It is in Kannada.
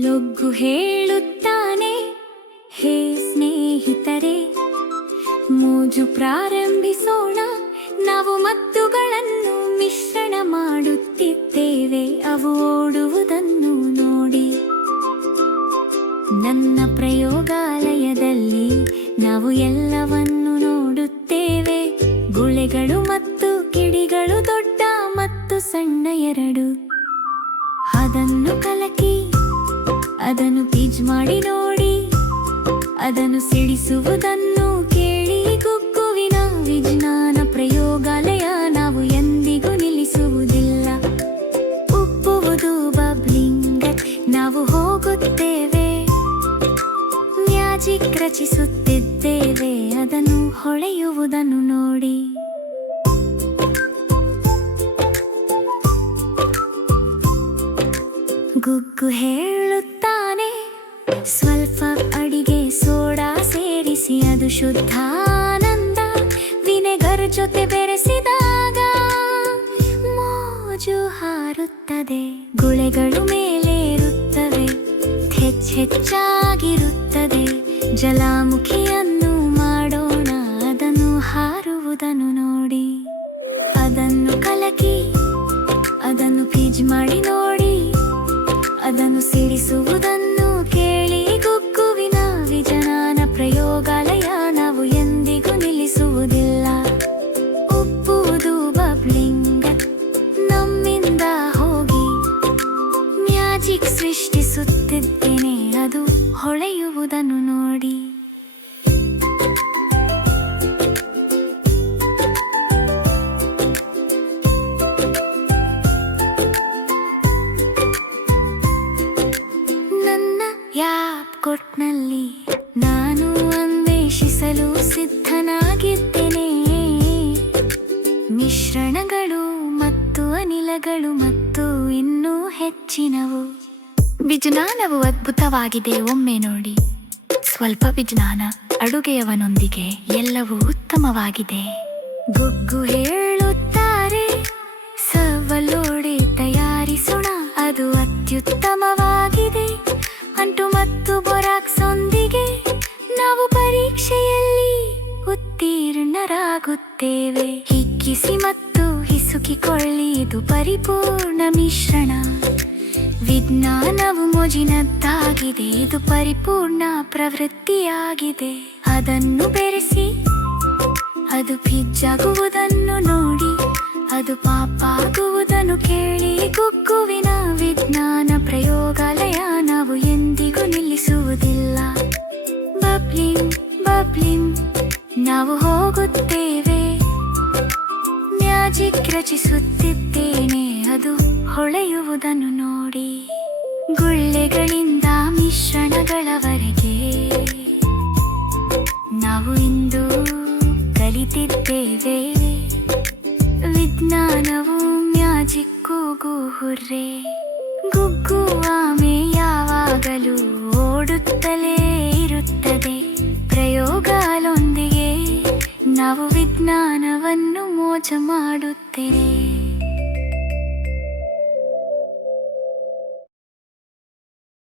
ಲೊಗ್ಗು ಹೇಳುತ್ತಾನೆ, ಹೇ ಸ್ನೇಹಿತರೆ. ಮೋಜು ಪ್ರಾರಂಭಿಸೋಣ, ನಾವು ಮದ್ದುಗಳನ್ನು ಮಿಶ್ರಣ ಮಾಡುತ್ತಿದ್ದೇವೆ. ಅವು ಓಡುವುದನ್ನು ನೋಡಿ. ನನ್ನ ಪ್ರಯೋಗಾಲಯದಲ್ಲಿ ನಾವು ಎಲ್ಲವನ್ನು ನೋಡುತ್ತೇವೆ. ಗುಳೆಗಳು ಮತ್ತು ಕಿಡಿಗಳು ದೊಡ್ಡ ಮತ್ತು ಸಣ್ಣ ಎರಡು. ಅದನ್ನು ಕಲಕಿ ಅದನ್ನು ಪೀಜ್ ಮಾಡಿ ನೋಡಿ, ಅದನ್ನು ಸಿಡಿಸುವುದನ್ನು ಕೇಳಿ ಕುಕ್ಕುವಿನ ವಿಜ್ಞಾನ ಪ್ರಯೋಗಾಲಯ ನಾವು ಎಂದಿಗೂ ನಿಲ್ಲಿಸುವುದಿಲ್ಲ. ಉಪ್ಪುವುದು ಬಬ್ಲಿಂಗ್, ನಾವು ಹೋಗುತ್ತೇವೆ, ಮ್ಯಾಜಿಕ್ ರಚಿಸುತ್ತಿದ್ದೇವೆ, ಅದನ್ನು ಹೊಳೆಯುವುದನ್ನು ನೋಡಿ. ಗುಗ್ಗು ಹೇಳುತ್ತಾನೆ, ಸ್ವಲ್ಪ ಅಡಿಗೆ ಸೋಡಾ ಸೇರಿಸಿ ಅದು ಶುದ್ಧಾನಂದ, ವಿನೆಗರ್ ಜೊತೆ ಬೆರೆಸಿದಾಗ ಮೋಜು ಹಾರುತ್ತದೆ, ಗುಳೆಗಳು ಮೇಲೇರುತ್ತವೆ ಹೆಚ್ಚೆಚ್ಚಾಗಿರುತ್ತದೆ ಜಲಾಮುಖಿಯನ್ನು ಮಾಡೋಣ, ಅದನ್ನು ಹಾರುವುದನ್ನು ನೋಡಿ, ಅದನ್ನು ಕಲಕಿ, ಅದನ್ನು ಫೀಜ್ ಮಾಡಿ ನೋಡಿ. ಕೇಳಿ ವಿಜನಾನ ಪ್ರಯೋಗಾಲಯ ನಾವು ಎಂದಿಗೂ ನಿಲ್ಲಿಸುವುದಿಲ್ಲ. ನಮ್ಮಿಂದ ಹೋಗಿ. ಮ್ಯಾಜಿಕ್ ಸೃಷ್ಟಿಸುತ್ತಿದ್ದೇನೆ ಅದು ಹೊಳೆಯುವುದನ್ನು ನೋಡಿ. ಯಾಪ್ ಕೊಟ್ನಲ್ಲಿ ನಾನು ಅನ್ವೇಷಿಸಲು ಸಿದ್ಧನಾಗಿದ್ದೇನೆ. ಮಿಶ್ರಣಗಳು ಮತ್ತು ಅನಿಲಗಳು ಮತ್ತು ಇನ್ನೂ ಹೆಚ್ಚಿನವು. ವಿಜ್ಞಾನವು ಅದ್ಭುತವಾಗಿದೆ, ಒಮ್ಮೆ ನೋಡಿ. ಸ್ವಲ್ಪ ವಿಜ್ಞಾನ ಅಡುಗೆಯವನೊಂದಿಗೆ ಎಲ್ಲವೂ ಉತ್ತಮವಾಗಿದೆ. ಗುಗ್ಗು ಹೇಳುತ್ತಾರೆ ಮತ್ತು ಬೊರಾಕ್ಸೊಂದಿಗೆ ನಾವು ಪರೀಕ್ಷೆಯಲ್ಲಿ ಉತ್ತೀರ್ಣರಾಗುತ್ತೇವೆ. ಹಿಗ್ಗಿಸಿ ಮತ್ತು ಹಿಸುಕಿಕೊಳ್ಳಿ, ಇದು ಪರಿಪೂರ್ಣ ಮಿಶ್ರಣ. ವಿಜ್ಞಾನವು ಮೋಜಿನದ್ದಾಗಿದೆ, ಇದು ಪರಿಪೂರ್ಣ ಪ್ರವೃತ್ತಿಯಾಗಿದೆ. ಅದನ್ನು ಬೆರೆಸಿ, ಅದು ಪಿಜ್ಜಾಗುವುದನ್ನು ನೋಡಿ, ಅದು ಪಾಪಾಗುವುದನ್ನು ಕೇಳಿ ಕುಕ್ಕುವಿನ ವಿಜ್ಞಾನ ಪ್ರಯೋಗಾಲಯ ರಚಿಸುತ್ತಿದ್ದೇನೆ, ಅದು ಹೊಳೆಯುವುದನ್ನು ನೋಡಿ. ಗುಳ್ಳೆಗಳಿಂದ ಮಿಶ್ರಣಗಳವರೆಗೆ ನಾವು ಇಂದು ಕಲಿತಿದ್ದೇವೆ. ವಿಜ್ಞಾನವು ಮ್ಯಾಜಿಕ್ಕೂಗು ಹುರ್ರೆ ಗುಗ್ಗು ಯಾವಾಗಲೂ ಓಡುತ್ತಲೇ ಇರುತ್ತದೆ. ಪ್ರಯೋಗಾಲೊಂದಿಗೆ ನಾವು ವಿಜ್ಞಾನವನ್ನು ಮೋಜ तेरे